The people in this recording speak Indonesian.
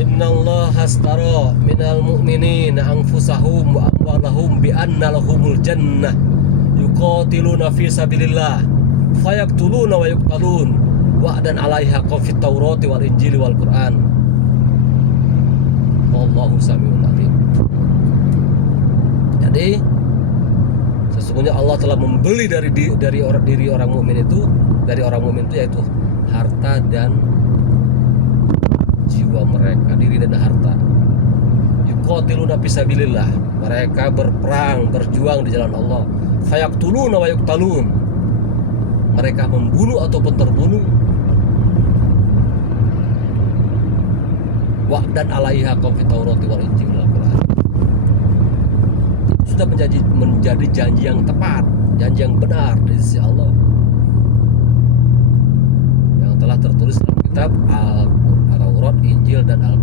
Innallaha astara minal mu'minina anfusahum wa amwalahum bi anna lahumul jannah yuqatiluna fi sabilillah fayaqtuluna wa yuqtalun wa'dan 'alaiha fit Taurati wal Injili wal Qur'an. Wallahu samiun alim. Jadi sesungguhnya Allah telah membeli dari orang mukmin itu, yaitu harta dan jiwa mereka, diri dan harta. Yuqatiluna fisabilillah, mereka berperang, berjuang di jalan Allah. Fayaqtuluna wa yuqtalun, mereka membunuh ataupun terbunuh. Wa'dan 'alaiha fit Taurati wal Injili wal Qur'an. Itu sudah menjadi janji yang tepat, janji yang benar dari sisi Allah yang telah tertulis dalam kitab Al-Taurat, Injil dan Al-Qur'an.